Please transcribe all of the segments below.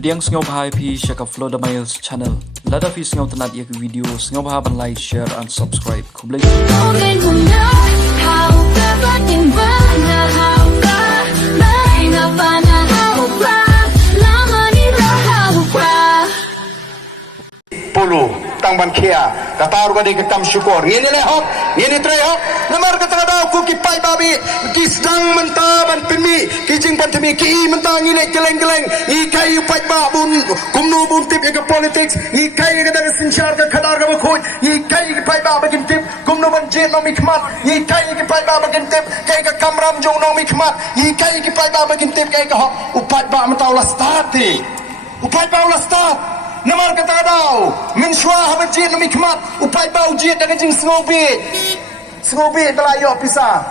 Pediang sengau bahai pi syaka Flow Damayels channel. Lada fi sengau tenat ia video sengau bahai ban like, share and subscribe. Kublai. Puluh tangban kia kata orang di ketam syukur ini lehok ini trehok namar kata kata aku kipai babi kisdang mentah ban pimi kijing pantemi ki mentah ngilek geleng-geleng ikai upai babun kumnu bun tip ke politics ikai ke dari sinchar ke kadar ke bakut ikai ke pai bab bagin tip kumnu ban jet no mikmat ikai ke pai bab bagin tip kai ke kamram jong no mikmat ikai ke pai bab bagin tip kai ke hok upai bab mentah ulas start upai bab ulas start namar kata kau mensyuah berjit no mikmat upai bau jit dan jing snobit belayok pisah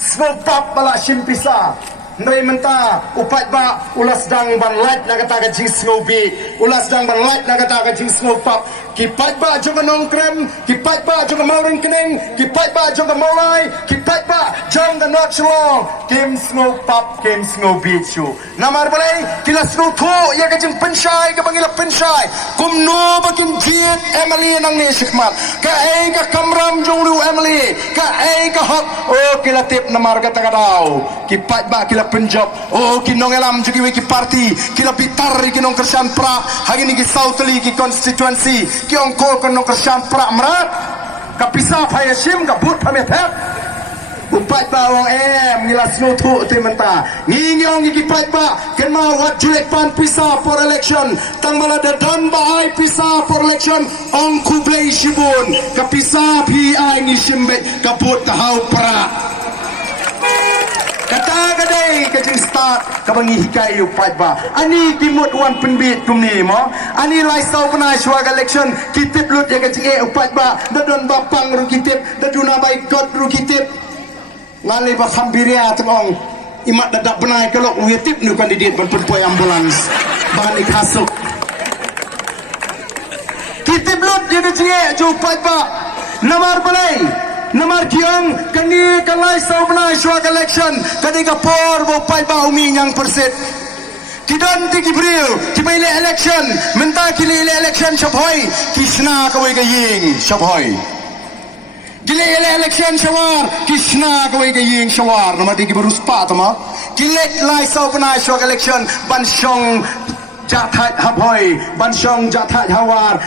snopap bala shim pisah Nai mentah upai ba ulas dang ban light na kata ka jing snobit ulas dang ban light na kata ka jing snopap kipai ba jong nong krem kipai ba jong mauring keneng kipai ba jong maulai kipai ba jong the not long kim snopap kim snobit chu namar balai kila snotho ya ka jing penshai ka bangila penshai kum no bakin jit Emily nang ni sikmat ka ai ka kamram jong lu Emily ka ai ka hok oh kila tip namar kata kadau kipai ba kila penjob oh kinong elam jugi wiki party kila pitar kinong kersan pra hari ni ki Southly ki constituency ki ongko kinong kersan pra merat kapisa phayashim ka but phametep upai ba wong ngilas nutu te menta ngingyong ki pai ba ken ma wat julek pan pisa for election tang mala da dan ba ai pisa for election ong kublai shibun kapisa pi ai ni shimbe kaput hau pra kata kadai kajing start kabangi hikai upai ba ani kimut wan penbit kumni mo ani lai sau penai swaga election kitip lut ya kajing upai ba dadon bapang ru kitip daduna bai god ru kitip ngali ba khambiria tong imat dadak penai kelok witip nu kandidat ban penpoi ambulans bahan ikhasuk kitip lut ya kajing upai ba namar balai namar kiong kani kalai sau benai suak election kani kapor bo pai ba umi yang perset kidan ti Gibril ti ile election menta kili ile election shapoi kisna kawai gaying shapoi kili ile election shawar kisna kawai gaying shawar nama ti gibrus pa tama kili lai sau benai suak election ban shong jathat hapoi ban shong jathat hawar